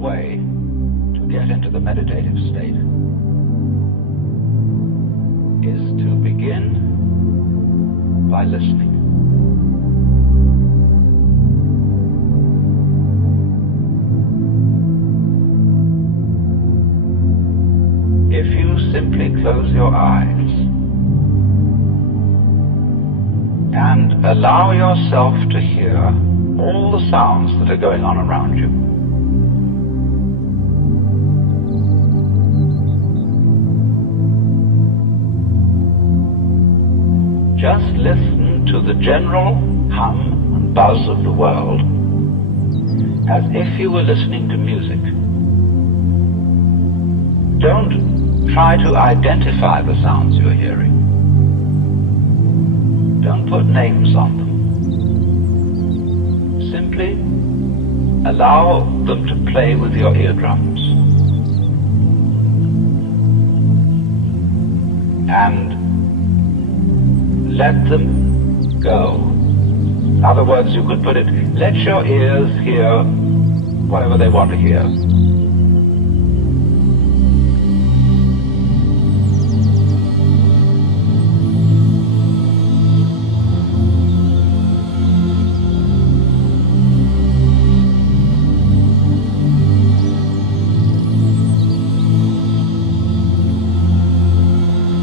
way to get into the meditative state is to begin by listening. If you simply close your eyes and allow yourself to hear all the sounds that are going on around you, just listen to the general hum and buzz of the world as if you were listening to music. Don't try to identify the sounds you're hearing. Don't put names on them. Simply allow them to play with your eardrums. And let them go. In other words, you could put it, let your ears hear whatever they want to hear.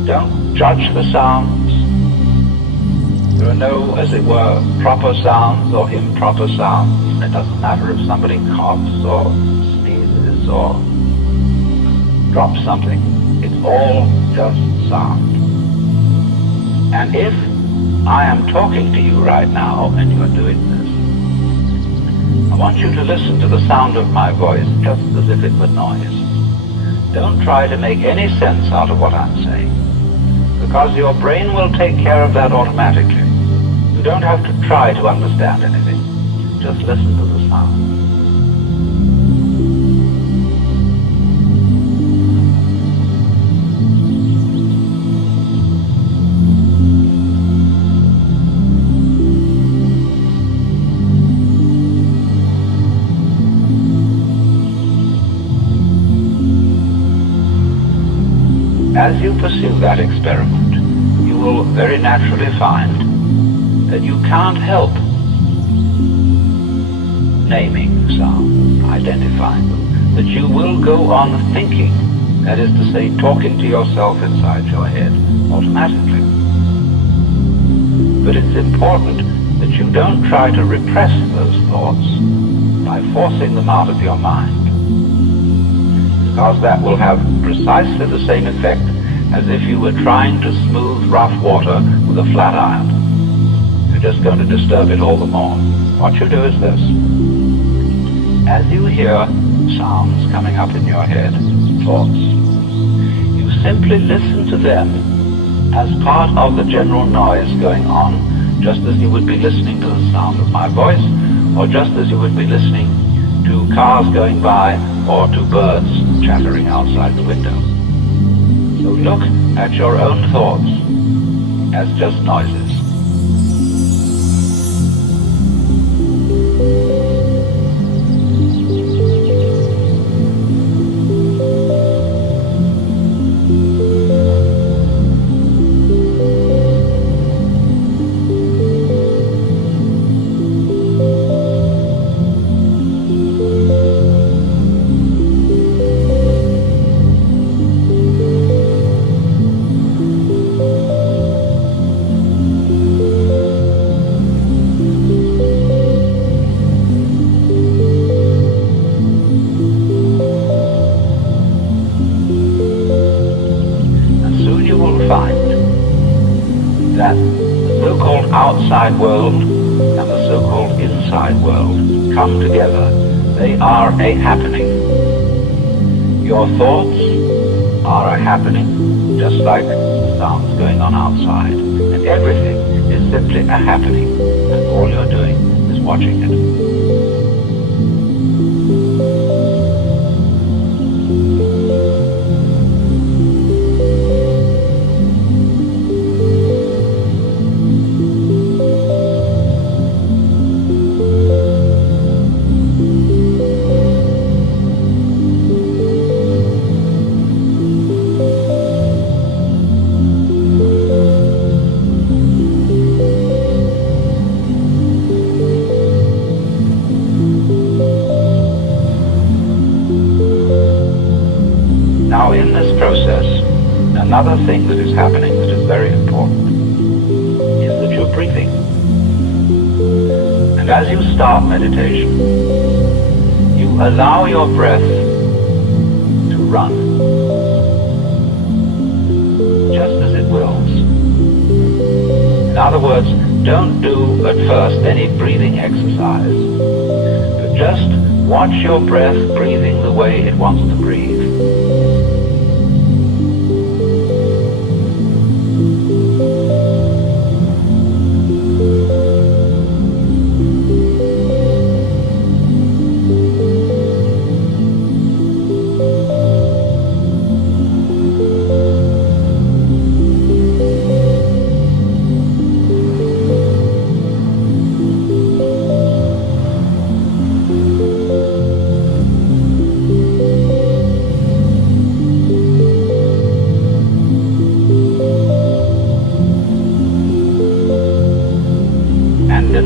Don't judge the sounds. There are no, as it were, proper sounds or improper sounds. It doesn't matter if somebody coughs or sneezes or drops something. It's all just sound. And if I am talking to you right now and you are doing this, I want you to listen to the sound of my voice just as if it were noise. Don't try to make any sense out of what I'm saying, because your brain will take care of that automatically. You don't have to try to understand anything. Just listen to the sound. As you pursue that experiment, you will very naturally find that you can't help naming sounds, identifying them, that you will go on thinking, that is to say, talking to yourself inside your head automatically. But it's important that you don't try to repress those thoughts by forcing them out of your mind, because that will have precisely the same effect as if you were trying to smooth rough water with a flat iron. You're just going to disturb it all the more. What you do is this. As you hear sounds coming up in your head, thoughts, you simply listen to them as part of the general noise going on, just as you would be listening to the sound of my voice, or just as you would be listening to cars going by or to birds chattering outside the window. So look at your own thoughts as just noises. Outside world and the so-called inside world come together. They are a happening. Your thoughts are a happening, just like the sounds going on outside. And everything is simply a happening, and all you're doing is watching it. another thing that is happening that is very important, is that you're breathing. And as you start meditation, you allow your breath to run, just as it wills. In other words, don't do at first any breathing exercise, but just watch your breath breathing the way it wants to breathe.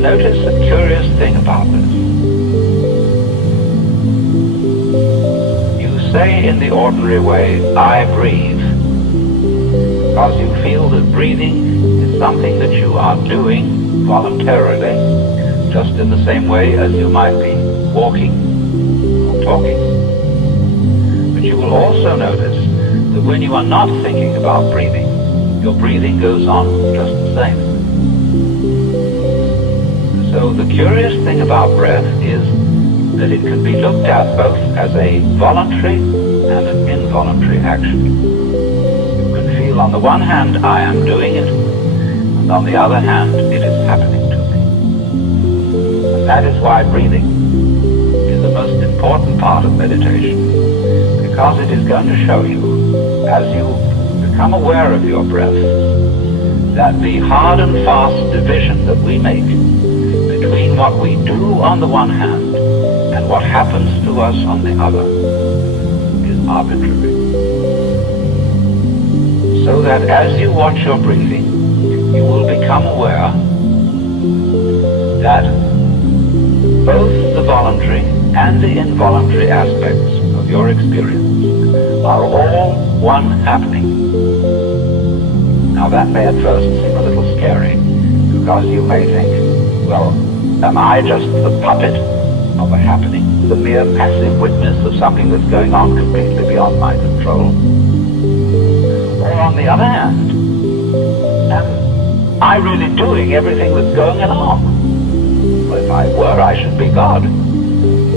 Notice a curious thing about this. You say in the ordinary way, I breathe, because you feel that breathing is something that you are doing voluntarily, just in the same way as you might be walking or talking. But you will also notice that when you are not thinking about breathing, your breathing goes on just the same. So the curious thing about breath is that it can be looked at both as a voluntary and an involuntary action. You can feel on the one hand, I am doing it, and on the other hand, it is happening to me. And that is why breathing is the most important part of meditation, because it is going to show you, as you become aware of your breath, that the hard and fast division that we make between what we do on the one hand and what happens to us on the other is arbitrary. So that as you watch your breathing, you will become aware that both the voluntary and the involuntary aspects of your experience are all one happening. Now that may at first seem a little scary, because you may think, well, am I just the puppet of a happening, the mere passive witness of something that's going on completely beyond my control? Or on the other hand, am I really doing everything that's going along? Well, if I were, I should be God.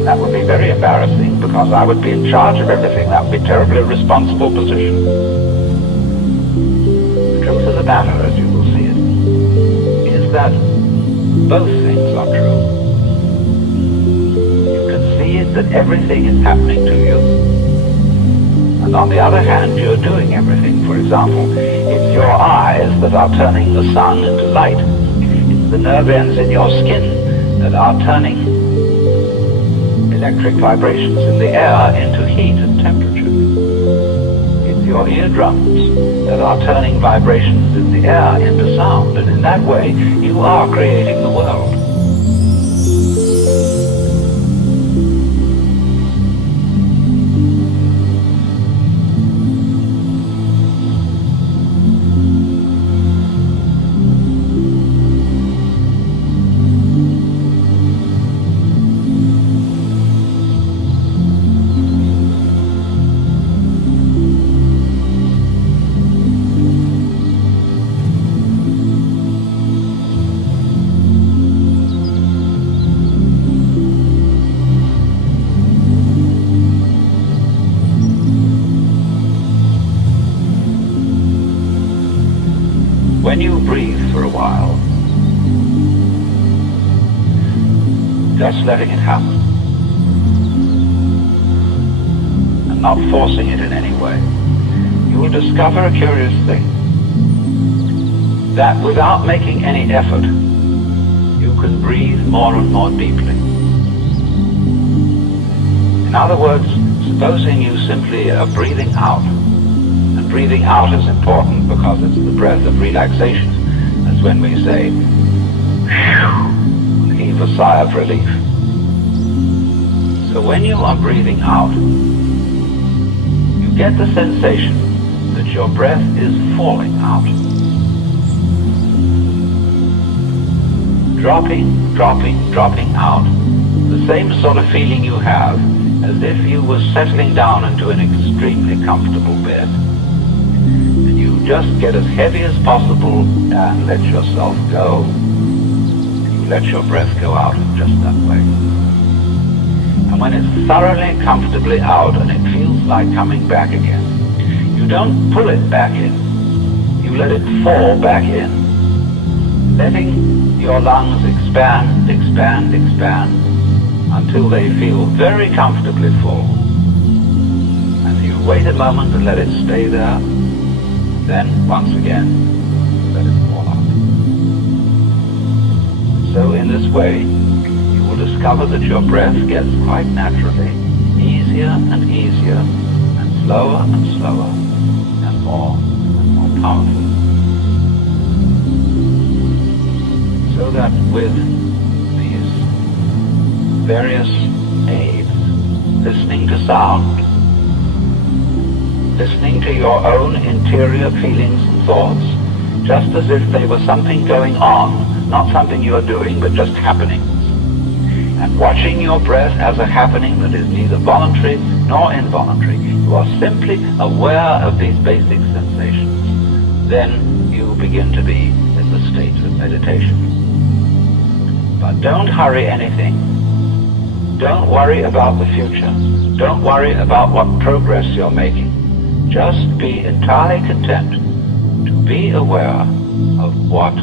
That would be very embarrassing, because I would be in charge of everything. That would be a terribly irresponsible position. The truth of the matter, as you will see it, is that both things are true. You can see that everything is happening to you, and on the other hand, you're doing everything. For example, it's your eyes that are turning the sun into light. It's the nerve ends in your skin that are turning electric vibrations in the air into heat and temperature. It's your eardrums that are turning vibrations in the air into sound, and in that way, you are creating the world. When you breathe for a while, just letting it happen, and not forcing it in any way, you will discover a curious thing, that without making any effort, you can breathe more and more deeply. In other words, supposing you simply are breathing out, and breathing out is important because it's the breath of relaxation, as when we say, and heave a sigh of relief. So when you are breathing out, you get the sensation that your breath is falling out. Dropping, dropping, dropping out. The same sort of feeling you have as if you were settling down into an extremely comfortable bed. And you just get as heavy as possible and let yourself go. You let your breath go out just that way. And when it's thoroughly, comfortably out and it feels like coming back again, you don't pull it back in. You let it fall back in, letting your lungs expand, expand, expand, until they feel very comfortably full. And you wait a moment and let it stay there. Then, once again, let it fall out. So in this way, you will discover that your breath gets quite naturally easier and easier, and slower and slower, and more powerful. So that with these various aids, listening to sound, listening to your own interior feelings and thoughts, just as if they were something going on, not something you are doing, but just happenings. And watching your breath as a happening that is neither voluntary nor involuntary. You are simply aware of these basic sensations. Then you begin to be in the state of meditation. But don't hurry anything. Don't worry about the future. Don't worry about what progress you're making. Just be entirely content to be aware of what